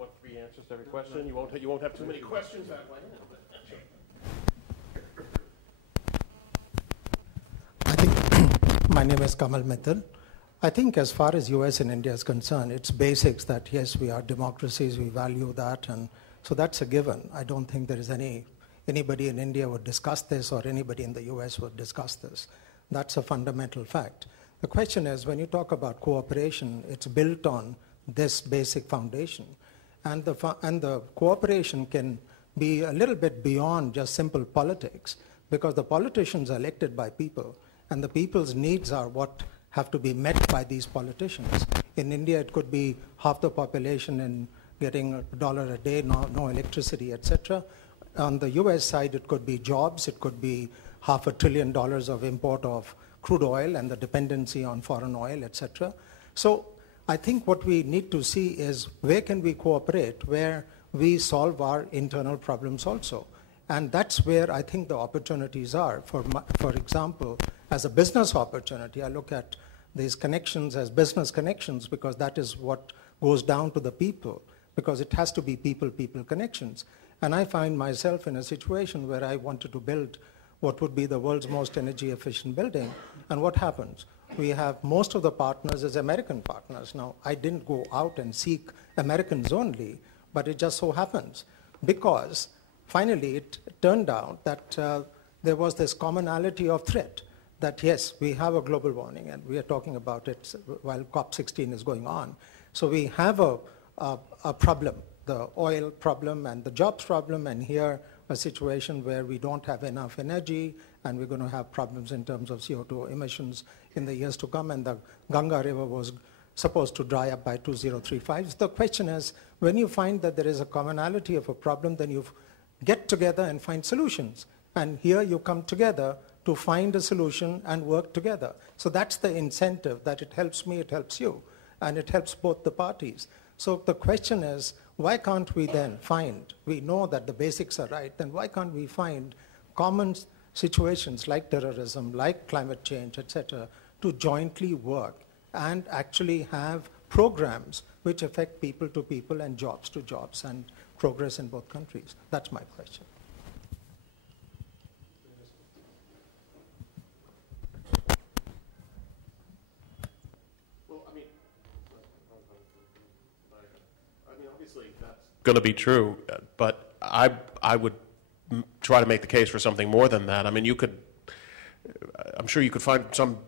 want 3 answers to every question. You won't have too many questions that way. I think my name is Kamal Mithil. I think as far as US and India is concerned, it's basics that yes, we are democracies, we value that, and so that's a given. I don't think there is anybody in India would discuss this or anybody in the US would discuss this. That's a fundamental fact. The question is, when you talk about cooperation, it's built on this basic foundation. And the cooperation can be a little bit beyond just simple politics, because the politicians are elected by people, and the people's needs are what have to be met by these politicians. In India, it could be half the population in getting $1 a day, no electricity, etc. On the US side, it could be jobs, it could be $500 billion of import of crude oil and the dependency on foreign oil, etc. So I think what we need to see is where can we cooperate, where we solve our internal problems also. And that's where I think the opportunities are. For example, as a business opportunity, I look at these connections as business connections because that is what goes down to the people, because it has to be people-people connections. And I find myself in a situation where I wanted to build what would be the world's most energy efficient building. And what happens? We have most of the partners as American partners. Now, I didn't go out and seek Americans only, but it just so happens because finally it turned out that there was this commonality of threat that yes, we have a global warming and we are talking about it while COP16 is going on. So we have a problem, the oil problem and the jobs problem, and here a situation where we don't have enough energy and we're going to have problems in terms of CO2 emissions in the years to come, and the Ganga River was supposed to dry up by 2035. So the question is, when you find that there is a commonality of a problem, then you get together and find solutions. And here you come together to find a solution and work together. So that's the incentive, that it helps me, it helps you, and it helps both the parties. So the question is, why can't we then find, we know that the basics are right, then why can't we find common situations like terrorism, like climate change, etc., to jointly work and actually have programs which affect people to people and jobs to jobs and progress in both countries? That's my question. Well, I mean, obviously that's going to be true, but I would try to make the case for something more than that. I mean, I'm sure you could find some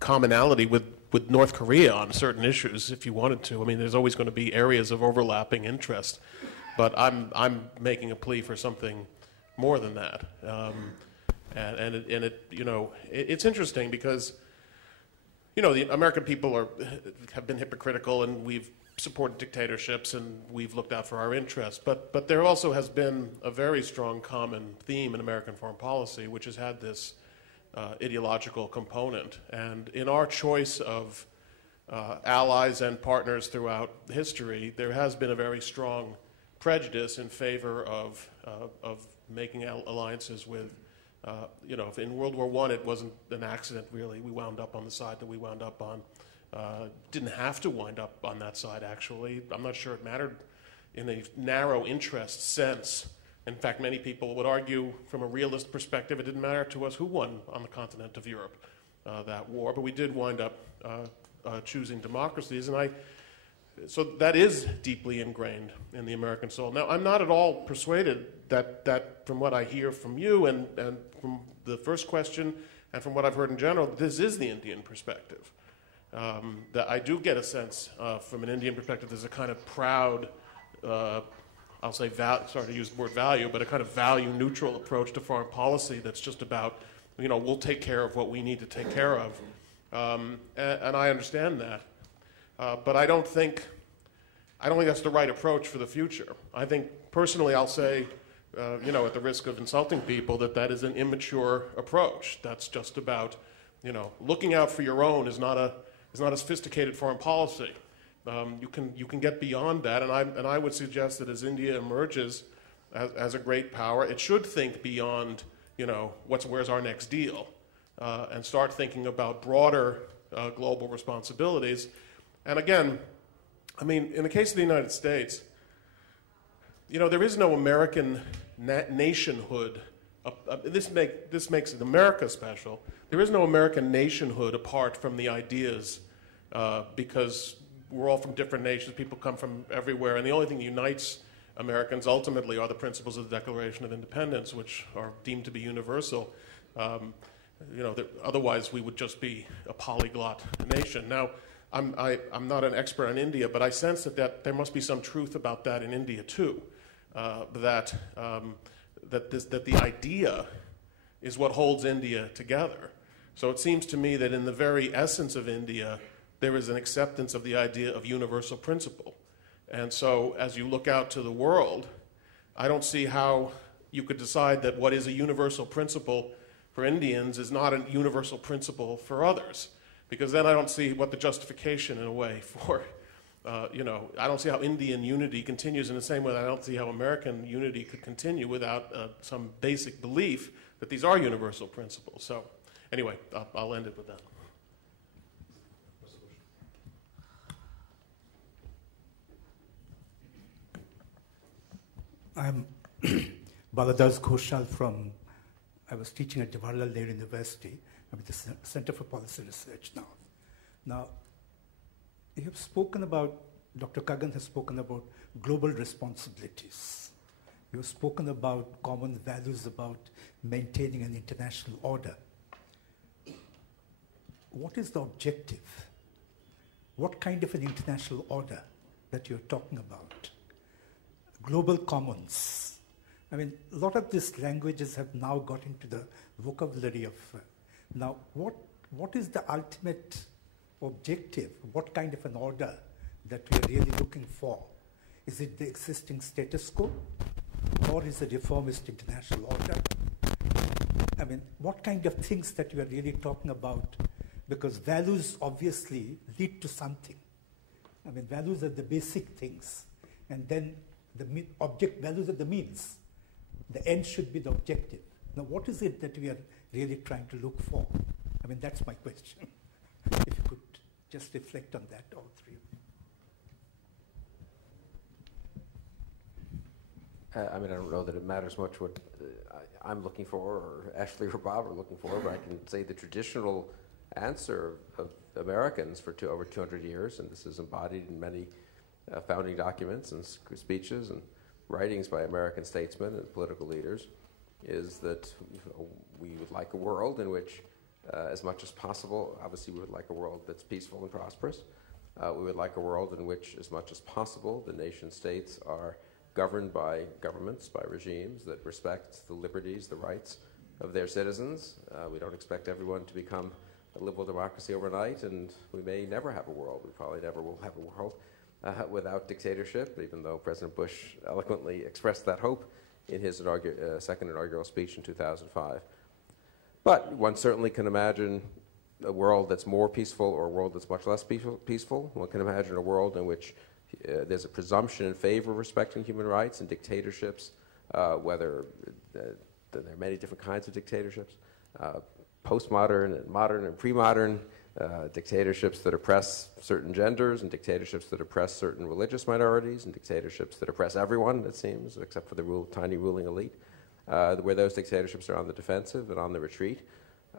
commonality with North Korea on certain issues if you wanted to. I mean, there's always going to be areas of overlapping interest, but I'm making a plea for something more than that. It's interesting because, you know, the American people have been hypocritical, and we've supported dictatorships and we've looked out for our interests. But there also has been a very strong common theme in American foreign policy, which has had this ideological component. And in our choice of allies and partners throughout history, there has been a very strong prejudice in favor of making alliances with, if in World War I it wasn't an accident really. We wound up on the side that we wound up on. Didn't have to wind up on that side, actually. I'm not sure it mattered in a narrow interest sense. In fact, many people would argue from a realist perspective it didn't matter to us who won on the continent of Europe that war, but we did wind up choosing democracies, and so that is deeply ingrained in the American soul. Now, I'm not at all persuaded that from what I hear from you and from the first question and from what I've heard in general, this is the Indian perspective. That I do get a sense from an Indian perspective, there's a kind of proud, I'll say, sorry to use the word value, but a kind of value-neutral approach to foreign policy that's just about, we'll take care of what we need to take care of. And I understand that. But I don't think that's the right approach for the future. I think, personally, I'll say, at the risk of insulting people, that is an immature approach. That's just about, looking out for your own is not a sophisticated foreign policy. You can get beyond that, and I would suggest that as India emerges as a great power, it should think beyond, where's our next deal, and start thinking about broader global responsibilities. And again, I mean, in the case of the United States, there is no American nationhood. This makes it America special. There is no American nationhood apart from the ideas, because we're all from different nations. People come from everywhere, and the only thing that unites Americans ultimately are the principles of the Declaration of Independence, which are deemed to be universal. Otherwise we would just be a polyglot nation. Now, I'm not an expert on India, but I sense that there must be some truth about that in India too. That the idea is what holds India together. So it seems to me that in the very essence of India, there is an acceptance of the idea of universal principle. And so as you look out to the world, I don't see how you could decide that what is a universal principle for Indians is not a universal principle for others. Because then I don't see what the justification in a way for, I don't see how Indian unity continues in the same way that I don't see how American unity could continue without some basic belief that these are universal principles. So anyway, I'll end it with that. I'm Baladas Ghoshal I was teaching at Jawaharlal Nehru University. I'm at the Center for Policy Research now. Now, you have spoken about, Dr. Kagan has spoken about global responsibilities. You have spoken about common values, about maintaining an international order. What is the objective? What kind of an international order that you're talking about? Global commons. I mean, a lot of these languages have now got into the vocabulary of, now what is the ultimate objective? What kind of an order that we are really looking for? Is it the existing status quo? Or is it a reformist international order? I mean, what kind of things that you are really talking about? Because values obviously lead to something. I mean, values are the basic things. And then the values are the means. The end should be the objective. Now, what is it that we are really trying to look for? I mean, that's my question. If you could just reflect on that, all three of you. I don't know that it matters much what I'm looking for or Ashley or Bob are looking for, but I can say the traditional answer of Americans for over 200 years, and this is embodied in many founding documents and speeches and writings by American statesmen and political leaders, is that we would like a world in which, as much as possible, obviously we would like a world that's peaceful and prosperous. We would like a world in which, as much as possible, the nation states are governed by governments, by regimes that respect the liberties, the rights of their citizens. We don't expect everyone to become a liberal democracy overnight, and we may never have a world. We probably never will have a world without dictatorship, even though President Bush eloquently expressed that hope in his second inaugural speech in 2005. But one certainly can imagine a world that's more peaceful or a world that's much less peaceful. One can imagine a world in which there's a presumption in favor of respecting human rights and dictatorships, whether there are many different kinds of dictatorships, postmodern and modern and pre-modern, dictatorships that oppress certain genders and dictatorships that oppress certain religious minorities and dictatorships that oppress everyone, it seems, except for the tiny ruling elite, where those dictatorships are on the defensive and on the retreat.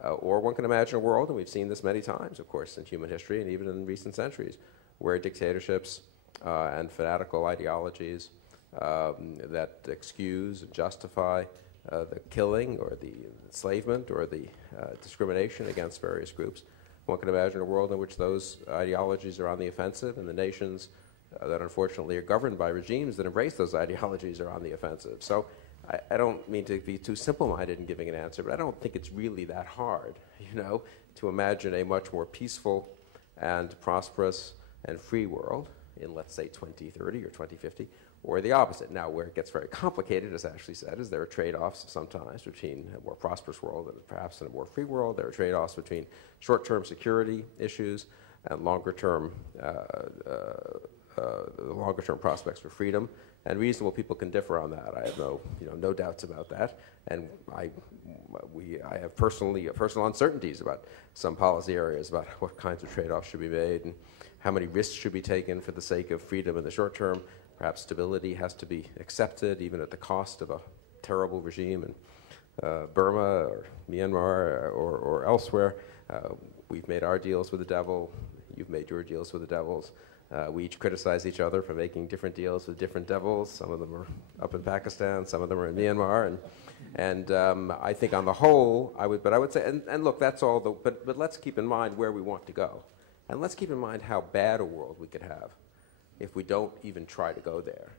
Or one can imagine a world, and we've seen this many times, of course, in human history and even in recent centuries, where dictatorships and fanatical ideologies that excuse and justify the killing or the enslavement or the discrimination against various groups. One can imagine a world in which those ideologies are on the offensive and the nations that unfortunately are governed by regimes that embrace those ideologies are on the offensive. So I don't mean to be too simple-minded in giving an answer, but I don't think it's really that hard, to imagine a much more peaceful and prosperous and free world in, let's say, 2030 or 2050, or the opposite. Now, where it gets very complicated, as Ashley said, is there are trade-offs sometimes between a more prosperous world and perhaps in a more free world. There are trade-offs between short-term security issues and longer-term prospects for freedom. And reasonable people can differ on that. I have no doubts about that. And I have personal uncertainties about some policy areas about what kinds of trade-offs should be made and how many risks should be taken for the sake of freedom in the short term. Perhaps stability has to be accepted, even at the cost of a terrible regime in Burma or Myanmar or elsewhere. We've made our deals with the devil. You've made your deals with the devils. We each criticize each other for making different deals with different devils. Some of them are up in Pakistan, some of them are in Myanmar, and I think on the whole, I would say, and look, that's all. But let's keep in mind where we want to go, and let's keep in mind how bad a world we could have if we don't even try to go there.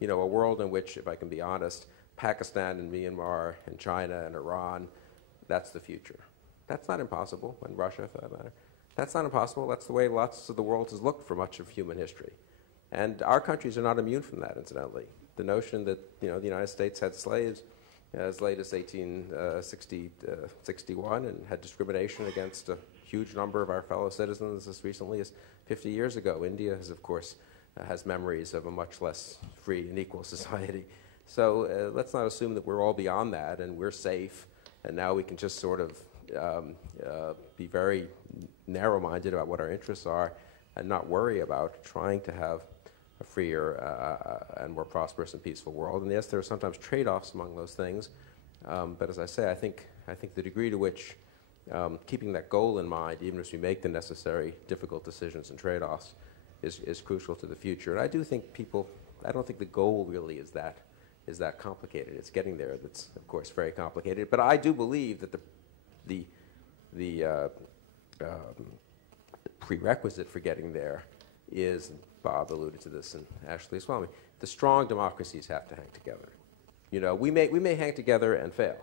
You know, a world in which, if I can be honest, Pakistan and Myanmar and China and Iran, that's the future. That's not impossible, and Russia, for that matter. That's not impossible. That's the way lots of the world has looked for much of human history. And our countries are not immune from that, incidentally. The notion that, you know, the United States had slaves as late as 1861 and had discrimination against a huge number of our fellow citizens as recently as 50 years ago. India has, of course, has memories of a much less free and equal society. So let's not assume that we're all beyond that and we're safe, and now we can just sort of be very narrow-minded about what our interests are and not worry about trying to have a freer and more prosperous and peaceful world. And yes, there are sometimes trade-offs among those things, but as I say, I think the degree to which keeping that goal in mind, even as we make the necessary difficult decisions and trade-offs, is crucial to the future. And I do think I don't think the goal really is that complicated. It's getting there that's, of course, very complicated. But I do believe that the prerequisite for getting there is, Bob alluded to this and Ashley as well, the strong democracies have to hang together. You know, we may hang together and fail.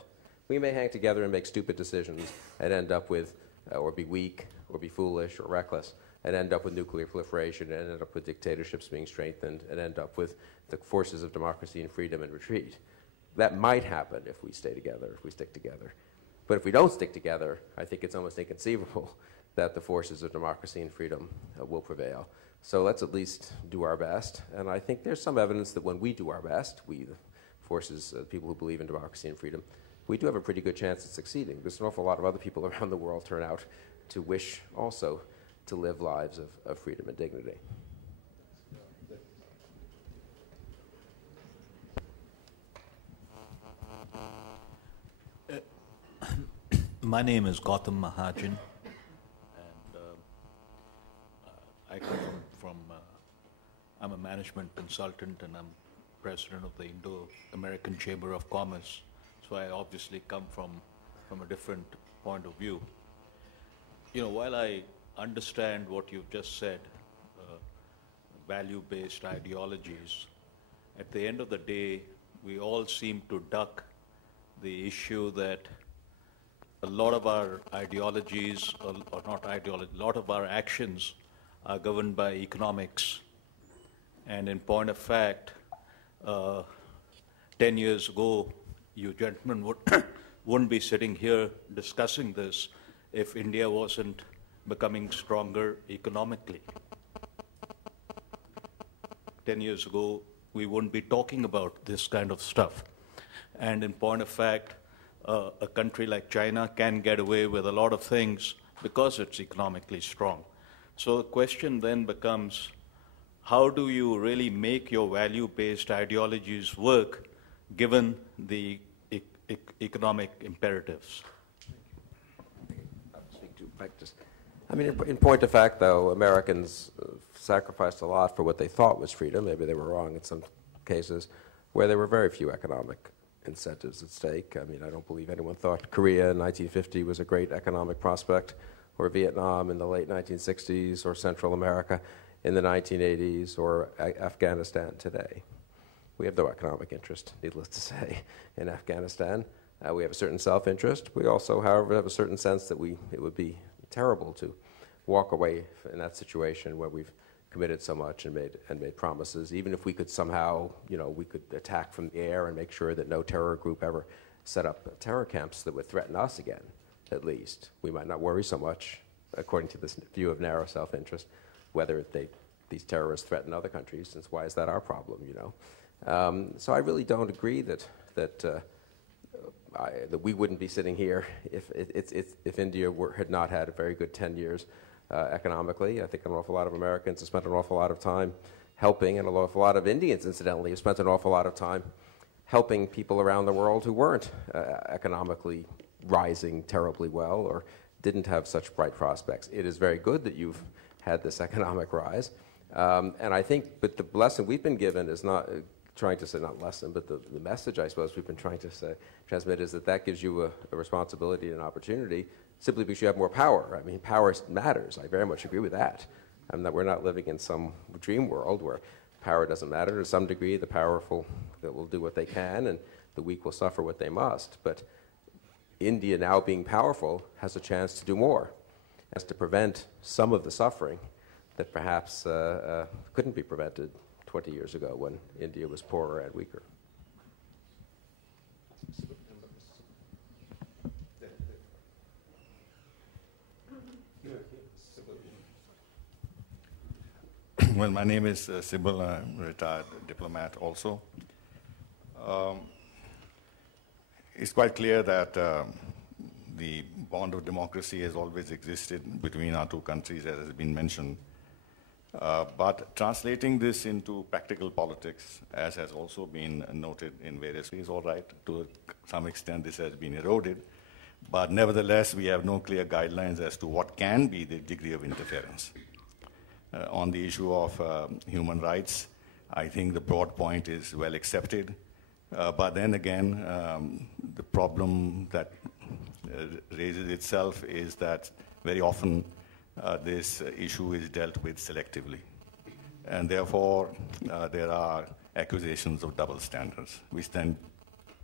We may hang together and make stupid decisions and end up with, or be weak, or be foolish, or reckless, and end up with nuclear proliferation, and end up with dictatorships being strengthened, and end up with the forces of democracy and freedom in retreat. That might happen if we stay together, if we stick together. But if we don't stick together, I think it's almost inconceivable that the forces of democracy and freedom will prevail. So let's at least do our best. And I think there's some evidence that when we do our best, we, the forces, people who believe in democracy and freedom, we do have a pretty good chance of succeeding. There's an awful lot of other people around the world turn out to wish also to live lives of freedom and dignity. My name is Gotham Mahajan, and I come I'm a management consultant, and I'm president of the Indo-American Chamber of Commerce. So I obviously come from a different point of view. You know, while I understand what you've just said, value-based ideologies, at the end of the day, we all seem to duck the issue that a lot of our ideologies, or not ideology, a lot of our actions are governed by economics. And in point of fact, 10 years ago, you gentlemen wouldn't be sitting here discussing this if India wasn't becoming stronger economically. 10 years ago, we wouldn't be talking about this kind of stuff. And in point of fact, a country like China can get away with a lot of things because it's economically strong. So the question then becomes, how do you really make your value-based ideologies work given the economic imperatives? I mean, in point of fact, though, Americans sacrificed a lot for what they thought was freedom. Maybe they were wrong in some cases, where there were very few economic incentives at stake. I mean, I don't believe anyone thought Korea in 1950 was a great economic prospect, or Vietnam in the late 1960s, or Central America in the 1980s, or Afghanistan today. We have no economic interest, needless to say, in Afghanistan. We have a certain self-interest. We also, however, have a certain sense that it would be terrible to walk away in that situation where we've committed so much and made promises. Even if we could somehow, you know, we could attack from the air and make sure that no terror group ever set up terror camps that would threaten us again, at least. We might not worry so much, according to this view of narrow self-interest, whether these terrorists threaten other countries, since why is that our problem, you know? So I really don't agree that we wouldn't be sitting here if India had not had a very good 10 years economically. I think an awful lot of Americans have spent an awful lot of time helping, and an awful lot of Indians, incidentally, have spent an awful lot of time helping people around the world who weren't economically rising terribly well or didn't have such bright prospects. It is very good that you've had this economic rise. And I think, but the lesson we've been given is not trying to say, not lesson, but the message I suppose we've been trying to transmit is that that gives you a responsibility and an opportunity simply because you have more power. I mean, power matters. I very much agree with that. That we're not living in some dream world where power doesn't matter. To some degree, the powerful will do what they can, and the weak will suffer what they must. But India, now being powerful, has a chance to do more, has to prevent some of the suffering that perhaps couldn't be prevented 20 years ago when India was poorer and weaker. Well, my name is Sibyl. I'm a retired diplomat also. It's quite clear that the bond of democracy has always existed between our two countries, as has been mentioned. But translating this into practical politics, as has also been noted in various ways, all right, to some extent this has been eroded. But nevertheless, we have no clear guidelines as to what can be the degree of interference. On the issue of human rights, I think the broad point is well accepted. But then again, the problem that raises itself is that very often this issue is dealt with selectively. And therefore, there are accusations of double standards, which then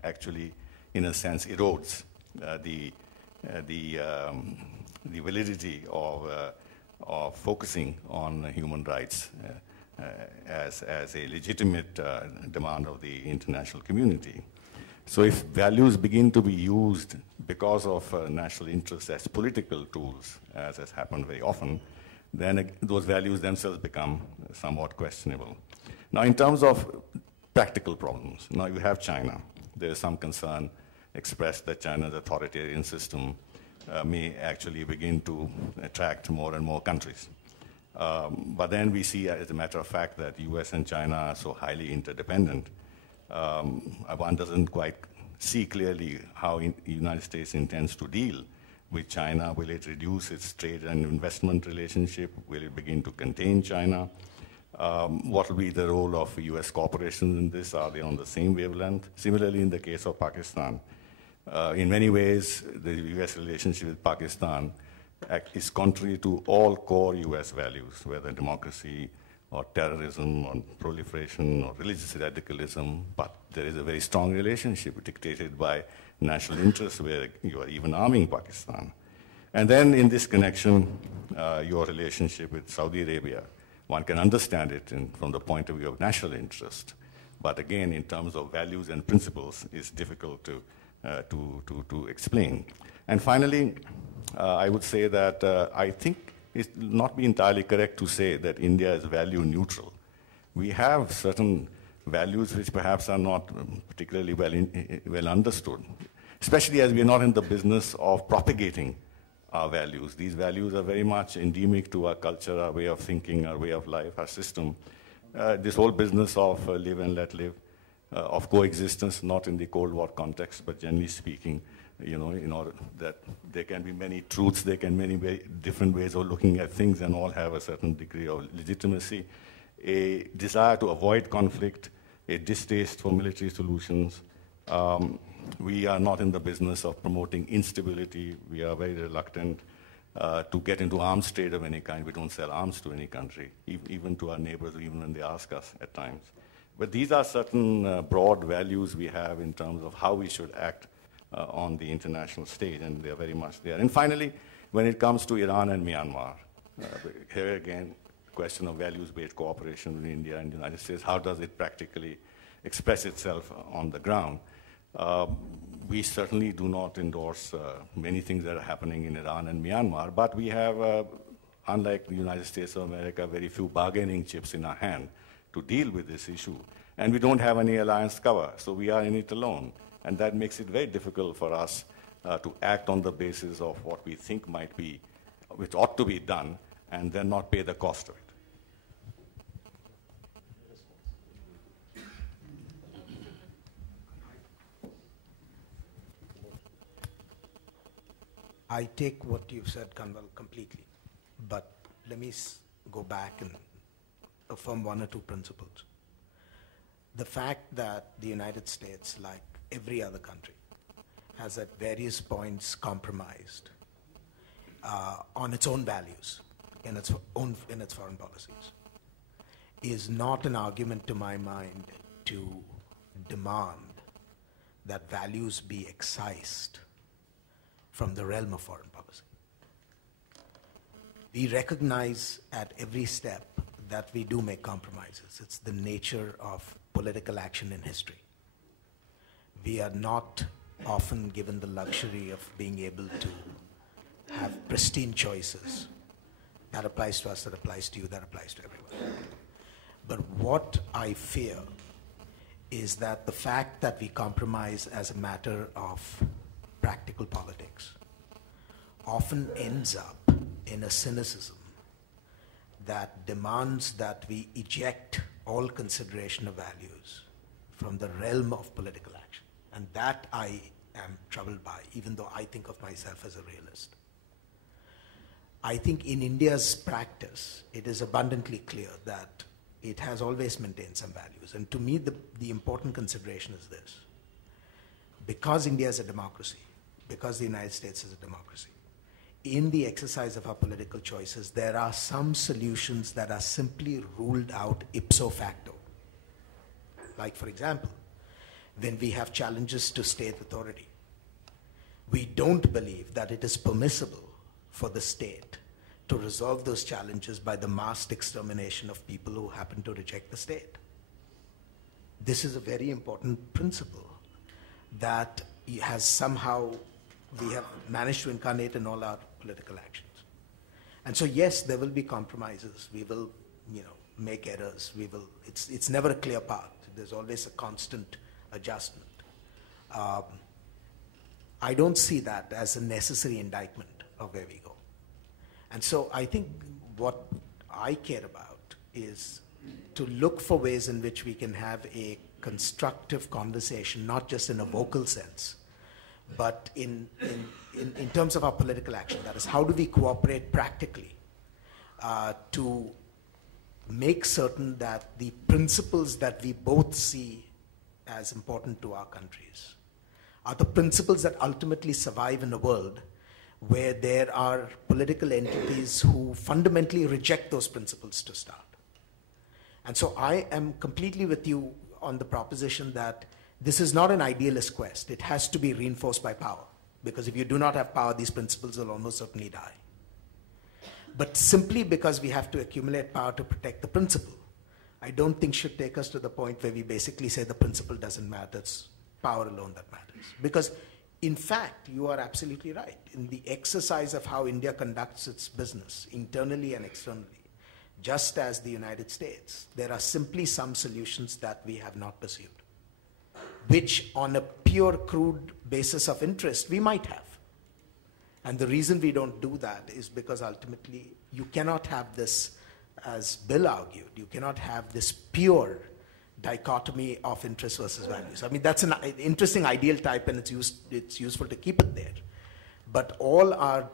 actually, in a sense, erodes the validity of focusing on human rights as a legitimate demand of the international community. So if values begin to be used because of national interests as political tools, as has happened very often, then those values themselves become somewhat questionable. Now, in terms of practical problems, now you have China. There is some concern expressed that China's authoritarian system may actually begin to attract more and more countries. But then we see, as a matter of fact, that US and China are so highly interdependent. One doesn't quite see clearly how the United States intends to deal with China. Will it reduce its trade and investment relationship? Will it begin to contain China? What will be the role of US corporations in this? Are they on the same wavelength? Similarly, in the case of Pakistan, in many ways, the US relationship with Pakistan is contrary to all core US values, whether democracy or terrorism or proliferation or religious radicalism, but there is a very strong relationship dictated by national interests where you are even arming Pakistan. And then in this connection, your relationship with Saudi Arabia, one can understand it from the point of view of national interest, but again, in terms of values and principles, it's difficult to explain. And finally, I would say that I think it will not be entirely correct to say that India is value neutral. We have certain values which perhaps are not particularly well understood, especially as we are not in the business of propagating our values. These values are very much endemic to our culture, our way of thinking, our way of life, our system. This whole business of live and let live, of coexistence, not in the Cold War context, but generally speaking, you know, in order that there can be many truths, there can be many different ways of looking at things and all have a certain degree of legitimacy, a desire to avoid conflict, a distaste for military solutions. We are not in the business of promoting instability. We are very reluctant to get into arms trade of any kind. We don't sell arms to any country, even to our neighbors, even when they ask us at times. But these are certain broad values we have in terms of how we should act on the international stage, and they're very much there. And finally, when it comes to Iran and Myanmar, here again, question of values-based cooperation with India and the United States, how does it practically express itself on the ground? We certainly do not endorse many things that are happening in Iran and Myanmar, but we have, unlike the United States of America, very few bargaining chips in our hand to deal with this issue. And we don't have any alliance cover, so we are in it alone. And that makes it very difficult for us to act on the basis of what we think might be, which ought to be done, and then not pay the cost of it. I take what you've said, Kanwal, completely. But let me go back and affirm one or two principles. The fact that the United States, like every other country, has at various points compromised on its own values in its foreign policies is not an argument to my mind to demand that values be excised from the realm of foreign policy. We recognize at every step that we do make compromises. It's the nature of political action in history. We are not often given the luxury of being able to have pristine choices. That applies to us, that applies to you, that applies to everyone. But what I fear is that the fact that we compromise as a matter of practical politics often ends up in a cynicism that demands that we eject all consideration of values from the realm of political action. And that I am troubled by, even though I think of myself as a realist. I think in India's practice, it is abundantly clear that it has always maintained some values. And to me, the important consideration is this. Because India is a democracy, because the United States is a democracy, in the exercise of our political choices, there are some solutions that are simply ruled out ipso facto. Like, for example, when we have challenges to state authority, we don't believe that it is permissible for the state to resolve those challenges by the massed extermination of people who happen to reject the state. This is a very important principle that has somehow, we have managed to incarnate in all our political actions. And so yes, there will be compromises. We will, make errors. It's never a clear path. There's always a constant adjustment. I don't see that as a necessary indictment of where we go. And so I think what I care about is to look for ways in which we can have a constructive conversation, not just in a vocal sense, but in terms of our political action. That is, how do we cooperate practically to make certain that the principles that we both see as important to our countries are the principles that ultimately survive in a world where there are political entities who fundamentally reject those principles to start. And so I am completely with you on the proposition that this is not an idealist quest. It has to be reinforced by power, because if you do not have power, these principles will almost certainly die. But simply because we have to accumulate power to protect the principle, I don't think should take us to the point where we basically say the principle doesn't matter, it's power alone that matters. Because in fact, you are absolutely right. In the exercise of how India conducts its business, internally and externally, just as the United States, there are simply some solutions that we have not pursued, which on a pure crude basis of interest, we might have. And the reason we don't do that is because ultimately you cannot have this, as Bill argued, you cannot have this pure dichotomy of interest versus values. I mean, that's an interesting ideal type, and it's useful to keep it there. But all our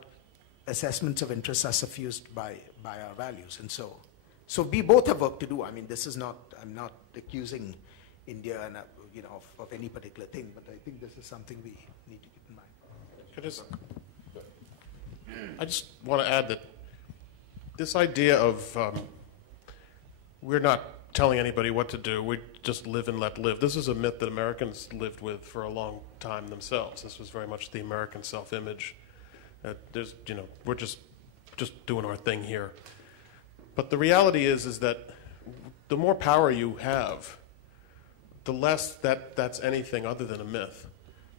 assessments of interest are suffused by our values. And so we both have work to do. I mean, this is not, I'm not accusing India and, of any particular thing, but I think this is something we need to keep in mind. I just want to add that this idea of we're not telling anybody what to do, we just live and let live. This is a myth that Americans lived with for a long time themselves. This was very much the American self-image. There's, we're just doing our thing here. But the reality is that the more power you have, the less that's anything other than a myth.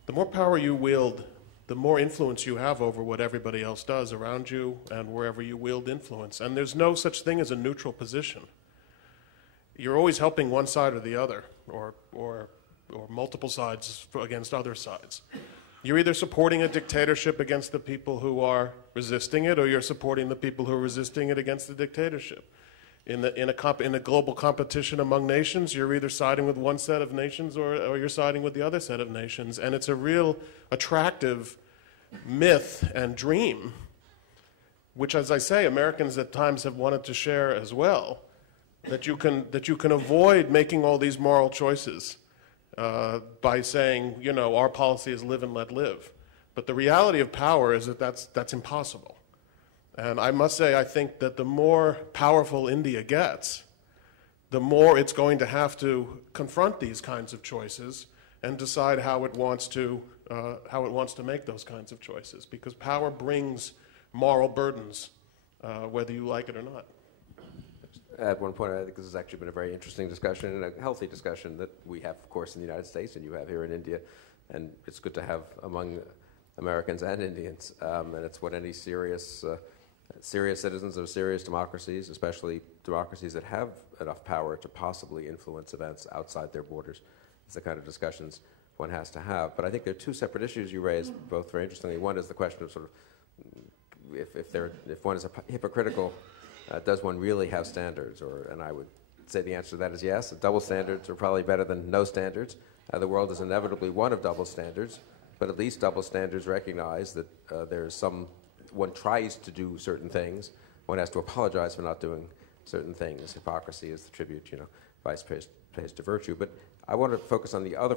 The more power you wield, the more influence you have over what everybody else does around you and wherever you wield influence. And there's no such thing as a neutral position. You're always helping one side or the other, or multiple sides against other sides. You're either supporting a dictatorship against the people who are resisting it, or you're supporting the people who are resisting it against the dictatorship. In a global competition among nations, you're either siding with one set of nations or you're siding with the other set of nations. And it's a real attractive myth and dream, which, as I say, Americans at times have wanted to share as well, that you can avoid making all these moral choices by saying, you know, our policy is live and let live. But the reality of power is that that's impossible. And I must say, I think that the more powerful India gets, the more it's going to have to confront these kinds of choices and decide how it wants to make those kinds of choices. Because power brings moral burdens, whether you like it or not. At one point, I think this has actually been a very interesting discussion and a healthy discussion that we have, of course, in the United States and you have here in India. And it's good to have among Americans and Indians. And it's what any serious citizens of serious democracies, especially democracies that have enough power to possibly influence events outside their borders, is the kind of discussions one has to have. But I think there are two separate issues you raised, both very interestingly. One is the question of sort of if one is hypocritical, does one really have standards? And I would say the answer to that is yes. Double standards are probably better than no standards. The world is inevitably one of double standards, but at least double standards recognize that one tries to do certain things. One has to apologize for not doing certain things. Hypocrisy is the tribute, vice pays to virtue. But I want to focus on the other